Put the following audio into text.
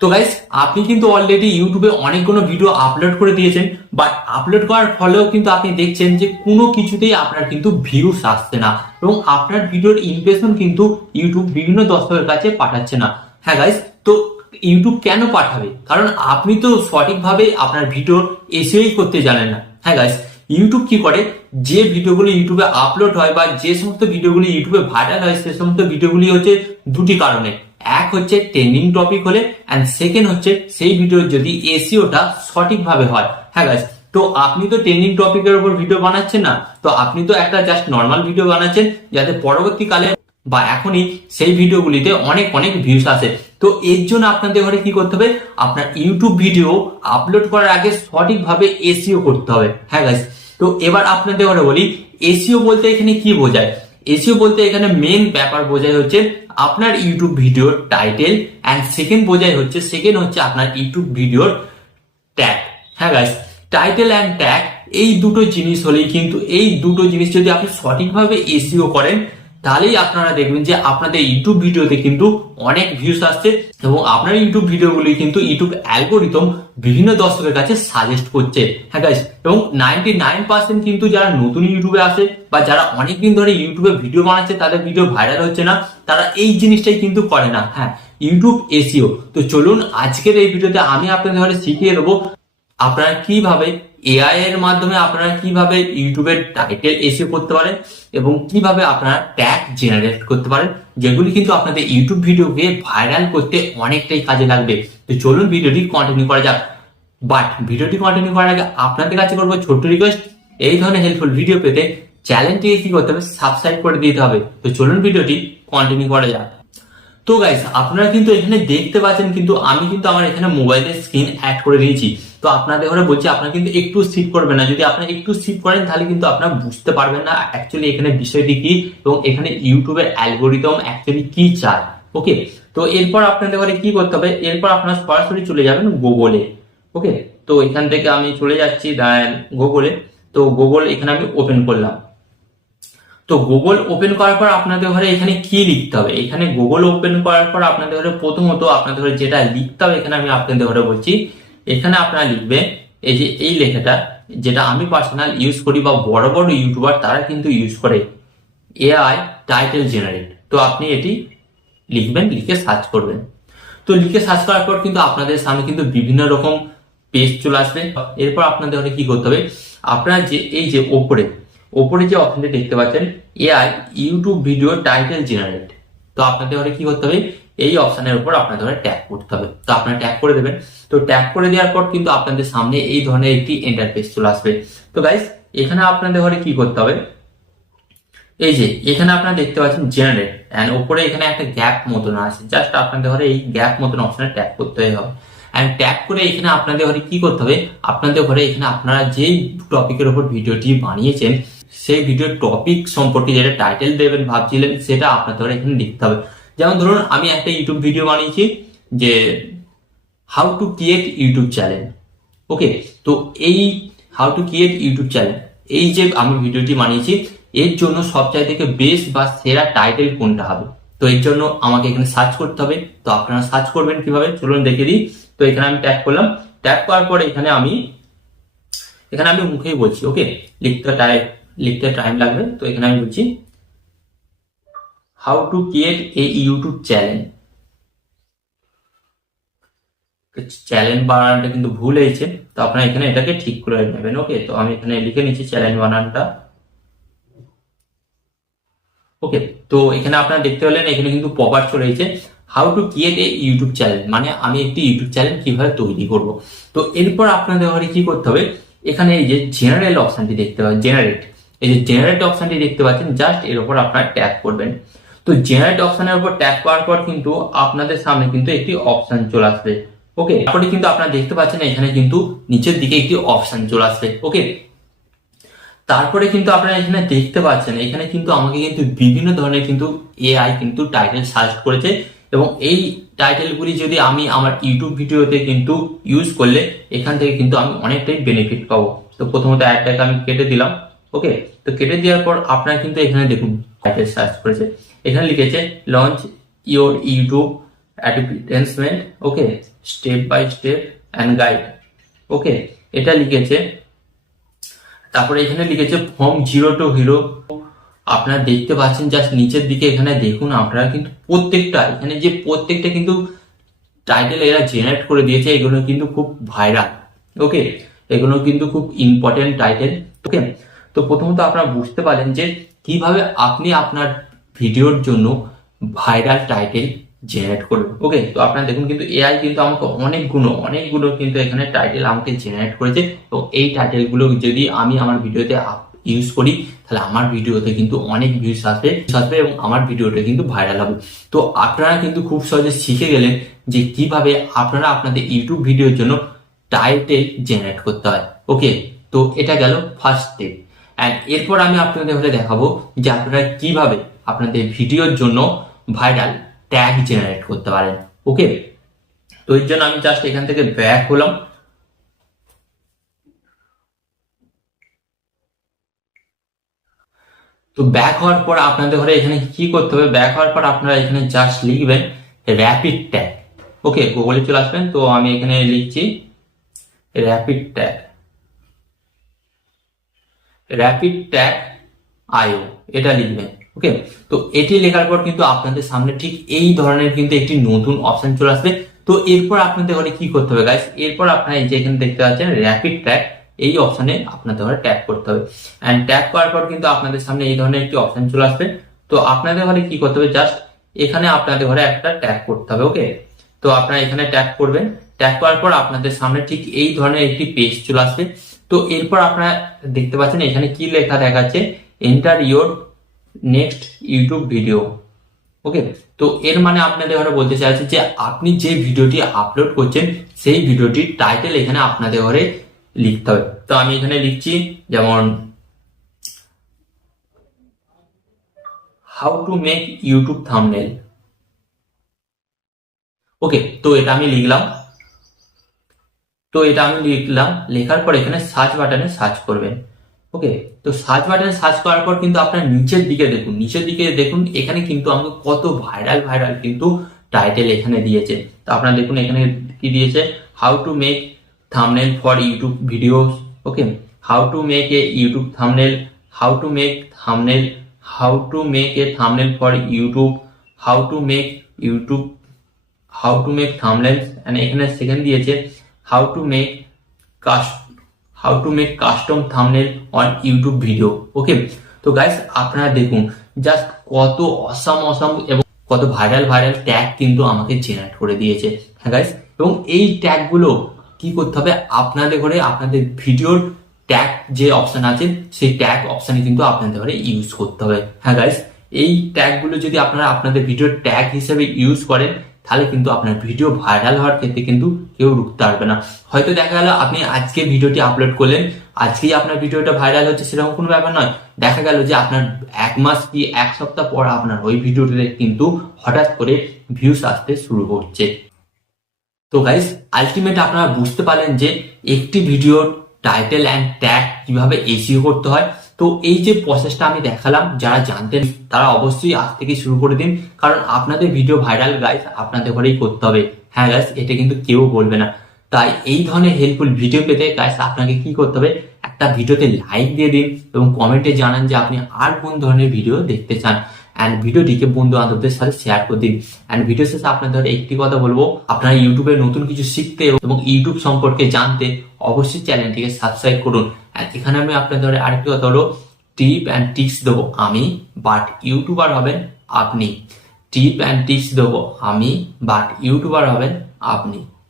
তো গাইস, আপনি কিন্তু অলরেডি ইউটিউবে অনেকগুলো ভিডিও আপলোড করে দিয়েছেন, বাট আপলোড করার ফলেও কিন্তু আপনি দেখছেন যে কোনো কিছুতেই আপনার কিন্তু ভিউস আসছে না এবং আপনার ভিডিওর ইমপ্রেশন কিন্তু ইউটিউব বিভিন্ন দর্শকের কাছে পাঠাচ্ছে না। হ্যাঁ গাইস, তো ইউটিউব কেন পাঠাবে? কারণ আপনি তো সঠিকভাবে আপনার ভিডিওর এসইও করতে জানেন না। হ্যাঁ গাইস, ইউটিউব কি করে, যে ভিডিওগুলো ইউটিউবে আপলোড হয় বা যে সমস্ত ভিডিওগুলি ইউটিউবে ভাইরাল হয় সে সমস্ত ভিডিওগুলি হচ্ছে দুটি কারণে। এক হচ্ছে ট্রেন্ডিং টপিক হলে, অ্যান্ড সেকেন্ড হচ্ছে সেই ভিডিওর যদি এসইওটা সঠিকভাবে হয়। হ্যাঁ গাইস, তো আপনি তো ট্রেন্ডিং টপিকের উপর ভিডিও বানাচ্ছেন না, তো আপনি তো একটা জাস্ট নর্মাল ভিডিও বানাচ্ছেন যাতে পরবর্তীকালে বা এখনই সেই ভিডিওগুলিতে অনেক অনেক ভিউস আসে। তো এর জন্য আপনাদের ঘরে কি করতে হবে, আপনার ইউটিউব ভিডিও আপলোড করার আগে সঠিকভাবে এসইও করতে হবে। হ্যাঁ গাইস, তো এবার আপনাদের ঘরে বলি এসইও বলতে এখানে কি বোঝায়। এসইও বলতে এখানে মেন ব্যাপার বোঝায় হচ্ছে আপনার ইউটিউব ভিডিওর টাইটেল, অ্যান্ড সেকেন্ড হচ্ছে আপনার ইউটিউব ভিডিওর ট্যাগ। হ্যাঁ গাইস, টাইটেল অ্যান্ড ট্যাগ এই দুটো জিনিস হলেই কিন্তু, এই দুটো জিনিস যদি আপনি সঠিকভাবে এসইও করেন তাহলেই আপনারা দেখবেন যে আপনাদের ইউটিউব ভিডিওতে কিন্তু অনেক ভিউস আসছে এবং আপনার ইউটিউব ভিডিওগুলি কিন্তু ইউটিউব অ্যালগোরিদম বিভিন্ন দর্শকের কাছে সাজেস্ট করছে। হ্যাঁ গাইস, এবং 99% কিন্তু যারা নতুন ইউটিউবে আসে বা যারা অনেকদিন ধরে ইউটিউবে ভিডিও বানাচ্ছে তাদের ভিডিও ভাইরাল হচ্ছে না, তারা এই জিনিসটাই কিন্তু করে না। হ্যাঁ, ইউটিউব এসইও। তো চলুন আজকের এই ভিডিওতে আমি আপনাদের ঘরে শিখিয়ে দেবো আপনারা কিভাবে এআই এর মাধ্যমে আপনারা কিভাবে ইউটিউবের টাইটেল এসইও করতে পারেন এবং কিভাবে আপনারা ট্যাগ জেনারেট করতে পারেন, যেগুলি কিন্তু আপনাদের ইউটিউব ভিডিওকে ভাইরাল করতে অনেকটাই কাজে লাগবে। তো চলুন ভিডিওটি কন্টিনিউ করা যাক। বাট ভিডিওটি কন্টিনিউ করার আগে আপনাদের কাছে করবো ছোট্ট রিকোয়েস্ট, এই ধরনের হেল্পফুল ভিডিও পেতে চ্যানেলটিকে কি করতে হবে, সাবস্ক্রাইব করে দিতে হবে। তো চলুন ভিডিওটি কন্টিনিউ করা যাক। তো গাইস, আপনারা কিন্তু এখানে দেখতে পাচ্ছেন কিন্তু আমি কিন্তু আমার এখানে মোবাইলের স্ক্রিন অ্যাড করে দিয়েছি। তো আপনাদের ঘরে বলছি আপনারা কিন্তু একটু স্কিপ করবেন না। যদি আপনারা একটু স্কিপ করেন তাহলে কিন্তু আপনারা বুঝতে পারবেন না অ্যাকচুয়ালি এখানে বিষয়টি কি এবং এখানে ইউটিউবের অ্যালগোরিদম অ্যাকচুয়ালি কি চায়। ওকে, তো এরপর আপনাদের ঘরে কি করতে হবে, এরপর আপনারা সরাসরি চলে যাবেন গুগলে। ওকে, তো এখান থেকে আমি চলে যাচ্ছি গুগলে। তো গুগল এখানে আমি ওপেন করলাম। তো গুগল ওপেন করার পর আপনাদের ঘরে এখানে কি লিখতে হবে, এখানে গুগল ওপেন করার পর আপনাদের ঘরে প্রথমত আপনাদের ঘরে যেটা লিখতে হবে এখানে আমি আপনাদের ঘরে বলছি, এখানে আপনারা লিখবে এই যে এই লেখাটা, যেটা আমি পার্সোনাল ইউজ করি বা বড় বড় ইউটিউবার তারা কিন্তু ইউজ করে, এআই টাইটেল জেনারেট। তো আপনি এটি লিখবেন, লিখে সার্চ করবেন। তো লিখে সার্চ করার পর কিন্তু আপনাদের সামনে কিন্তু বিভিন্ন রকম পেজ চলে আসবে। এরপর আপনাদের কি করতে হবে, আপনারা যে এই যে ওপরে যে অপশনটি দেখতে পাচ্ছেন AI YouTube video title generate, তো আপনাদের কি করতে হবে, এই অপশনের উপর আপনাদের ট্যাগ করতে হবে। তো আপনারা ট্যাগ করে দেবেন। তো ট্যাগ করে দেওয়ার পর কিন্তু আপনাদের সামনে এই ধরনের একটি ইন্টারফেস চলে আসবে। তো গাইস, এখানে আপনাদের কি করতে হবে, এই যে এখানে আপনারা দেখতে পাচ্ছেন জেনারেট, এন্ড উপরে এখানে একটা গ্যাপ মতন আছে, জাস্ট আপনাদের এই গ্যাপ মতন অপশনে ট্যাগ করতে হবে। এন্ড ট্যাগ করে এখানে আপনাদের কি করতে হবে, আপনাদের এখানে আপনারা যেই টপিকের উপর ভিডিওটি বানিয়েছেন সেই ভিডিওর টপিক সম্পর্কে যেটা টাইটেল দেবেন ভাবছিলেন সেটা আপনাদের এখানে লিখতে হবে। যেমন ধরুন আমি একটা ইউটিউব ভিডিও বানিয়েছি যে how to create YouTube channel. Okay, তো এই how to create YouTube channel, এই যে আমি ভিডিওটি বানিয়েছি এর জন্য সবচাইতে থেকে বেস্ট বা সেরা টাইটেল কোনটা হবে। তো এর জন্য আমাকে এখানে সার্চ করতে হবে। তো আপনারা সার্চ করবেন কিভাবে চলুন দেখে দিই। তো এখানে আমি ট্যাগ করলাম, ট্যাগ করার পরে এখানে আমি মুখেই বলছি। ওকে, লিখতে টাইম লাগবে। তো এখানে আমি বলছি how to create a YouTube channel. Channel বানানটা কিন্তু ভুল হয়েছে, তো আপনারা এখানে এটাকে ঠিক করে নেবেন। ওকে, তো আমি এখানে লিখে নিচ্ছি চ্যানেল বানানটা। ওকে, তো এখানে আপনারা দেখতে পেলেন এখানে কিন্তু পপার চলে এসেছে how to create a YouTube channel, মানে আমি একটি ইউটিউব চ্যানেল কিভাবে তৈরি করব। তো এরপর আপনাদের ঘরে কি করতে হবে, এখানে এই যে জেনারেল অপশনটি দেখতে পাবেন, এই যে জেনারেট অপশনটি দেখতে পাচ্ছেন, জাস্ট এর উপর আপনারা ট্যাপ করবেন। তো জেনারেট অপশনের উপর ট্যাপ করার পর কিন্তু আপনাদের সামনে কিন্তু একটি অপশন চলে আসবে। ওকে, তারপরে কিন্তু আপনারা দেখতে পাচ্ছেন এখানে কিন্তু নিচের দিকে একটি অপশন চলে আসবে। ওকে, তারপরে কিন্তু আপনারা এখানে দেখতে পাচ্ছেন এখানে কিন্তু আমাকে কিন্তু বিভিন্ন ধরনের কিন্তু এআই কিন্তু টাইটেল সাজেস্ট করেছে এবং এই টাইটেলগুলি যদি আমি আমার ইউটিউব ভিডিওতে কিন্তু ইউজ করলে এখান থেকে কিন্তু আমি অনেকটাই বেনিফিট পাবো। তো প্রথমত অ্যাডটাকে আমি কেটে দিলাম। ওকে, তো কেটে দেওয়ার পর আপনারা কিন্তু এখানে দেখুন টাইটেল সার্চ করেছে, এখানে লিখেছে launch your YouTube advertisement, okay, step by step and guide, okay, এটা লিখেছে। তারপরে এখানে লিখেছে ফ্রম জিরো টু হিরো। আপনারা দেখতে পাচ্ছেন জাস্ট নিচের দিকে, এখানে দেখুন আপনারা কিন্তু প্রত্যেকটা, এখানে যে প্রত্যেকটা কিন্তু টাইটেল এরা জেনারেট করে দিয়েছে, এগুলো কিন্তু খুব ভাইরাল, ওকে, এগুলো কিন্তু খুব ইম্পর্টেন্ট টাইটেল, ওকে। তো প্রথমত আপনারা বুঝতে পারেন যে কিভাবে আপনি আপনার ভিডিওর জন্য ভাইরাল টাইটেল জেনারেট করবেন, ওকে। তো আপনারা দেখুন কিন্তু এআই কিন্তু আমাকে অনেকগুলো কিন্তু এখানে টাইটেল আমাকে জেনারেট করেছে। তো এই টাইটেলগুলো যদি আমি আমার ভিডিওতে ইউজ করি, তাহলে আমার ভিডিওতে কিন্তু অনেক ভিউজ আসবে এবং আমার ভিডিওটা কিন্তু ভাইরাল হবে। তো আপনারা কিন্তু খুব সহজে শিখে গেলেন যে কিভাবে আপনারা আপনাদের ইউটিউব ভিডিওর জন্য টাইটেল জেনারেট করতে হয়, ওকে। তো এটা গেল ফার্স্ট স্টেপ। অ্যান্ড এরপর আমি আপনাদের হলে দেখাবো যে আপনারা কিভাবে আপনাদের ভিডিওর জন্য ভাইরাল ট্যাগ জেনারেট করতে পারেন, ওকে। তো এর জন্য আমি জাস্ট এখান থেকে ব্যাক হলাম। তো ব্যাক হওয়ার পর আপনাদের ঘরে এখানে কি করতে হবে, ব্যাক হওয়ার পর আপনারা এখানে জাস্ট লিখবেন র্যাপিড ট্যাগ, ওকে, গুগলে চলে আসবেন। তো আমি এখানে লিখছি র্যাপিড ট্যাগ আইও, এটা লিখবেন, ওকে। তো এটি লেখার পর কিন্তু আপনাদের সামনে ঠিক এই ধরনের কিন্তু একটি নতুন অপশন চলে আসবে। তো এরপর আপনাদের ঘরে কি করতে হবে গাইস, এরপর আপনারা এই যে এখানে দেখতে পাচ্ছেন র্যাপিড ট্যাগ, এই অপশনে আপনাদের ঘরে ট্যাগ করতে হবে। অ্যান্ড ট্যাগ করার পর কিন্তু আপনাদের সামনে এই ধরনের একটি অপশন চলে আসবে। তো আপনাদের ঘরে কি করতে হবে, জাস্ট এখানে আপনাদের ঘরে একটা ট্যাগ করতে হবে, ওকে। তো আপনারা এখানে ট্যাগ করবেন, ট্যাগ করার পর আপনাদের সামনে ঠিক এই ধরনের একটি পেজ চলে আসবে। তো এরপর আপনারা দেখতে পাচ্ছেন এখানে কি লেখা দেখাচ্ছে, enter your next YouTube video, okay. তো এর মানে আপনাদের ঘরে বলতে চাইছে যে আপনি যে ভিডিওটি আপলোড করছেন সেই ভিডিওটির টাইটেল এখানে আপনাদের ঘরে লিখতে হবে। তো আমি এখানে লিখছি যেমন how to make YouTube thumbnail, okay. তো এটা আমি লিখলাম। লেখার পর এখানে সার্চ বাটনে সার্চ করবেন, ওকে। তো সার্চ বাটনে সার্চ করার পর কিন্তু আপনার নিচের দিকে দেখুন এখানে কিন্তু আমাকে কত ভাইরাল কিন্তু টাইটেল এখানে দিয়েছে। তো আপনারা দেখুন এখানে কি দিয়েছে, how to make thumbnail for YouTube videos, okay, how to make a YouTube thumbnail, how to make a thumbnail for YouTube, how to make thumbnails, and এখানে সেকেন্ড দিয়েছে how to make custom thumbnail on YouTube video, okay. তো guys আপনারা দেখুন just কত awesome এবং কত viral tag কিন্তু আমাকে জেনারেট করে দিয়েছে, হ্যাঁ গাইস। এবং এই ট্যাগ গুলো কি করতে হবে, আপনাদের ঘরে আপনাদের ভিডিওর ট্যাগ যে অপশন আছে সেই ট্যাগ অপশনে কিন্তু আপনাদের ঘরে ইউজ করতে হবে, হ্যাঁ গাইস। এই ট্যাগ গুলো যদি আপনারা আপনাদের ভিডিওর ট্যাগ হিসেবে ইউজ করেন, তাহলে কিন্তু আপনার ভিডিও ভাইরাল হওয়ার ক্ষেত্রে কিন্তু কেউ রুখতে পারবে না। হয়তো দেখা গেল আপনি আজকে ভিডিওটি আপলোড করলেন, আজকেই আপনার ভিডিওটা ভাইরাল হচ্ছে সেরকম কোনো ব্যাপার নয়। দেখা গেল যে আপনার 1 মাস কি 1 সপ্তাহ পর আপনার ওই ভিডিওটিতে কিন্তু হঠাৎ করে ভিউস আসতে শুরু করছে। তো গাইস আলটিমেট আপনারা বুঝতে পারলেন যে একটি ভিডিওর টাইটেল অ্যান্ড ট্যাগ কিভাবে এসইও করতে হয়। তো এই যে প্রসেসটা আমি দেখালাম, যারা জানতেন তারা অবশ্যই আজ থেকে শুরু করে দিন, কারণ আপনাদের ভিডিও ভাইরাল গাইস আপনাদের ঘরেই করতে হবে, হ্যাঁ গাইস, এটা কিন্তু কেউ বলবে না। তাই এই ধরনের হেল্পফুল ভিডিও পেতে গাইস আপনাকে কি করতে হবে, একটা ভিডিওতে লাইক দিয়ে দিন এবং কমেন্টে জানান যে আপনি আর কোন ধরনের ভিডিও দেখতে চান। অ্যান্ড ভিডিওটিকে বন্ধু বান্ধবদের সাথে শেয়ার করে দিন। অ্যান্ড ভিডিও শেষে আপনাদের একটি কথা বলবো, আপনারা ইউটিউবে নতুন কিছু শিখতে এবং ইউটিউব সম্পর্কে জানতে অবশ্যই চ্যানেলটিকে সাবস্ক্রাইব করুন। অ্যান্ড এখানে আমি আপনাদের আরেকটি কথা হলো, টিপ অ্যান্ড টিপস দেবো আমি, বাট ইউটিউবার হবেন আপনি। টিপ অ্যান্ড টিপস দেবো আমি, বাট ইউটিউবার হবেন আপনি।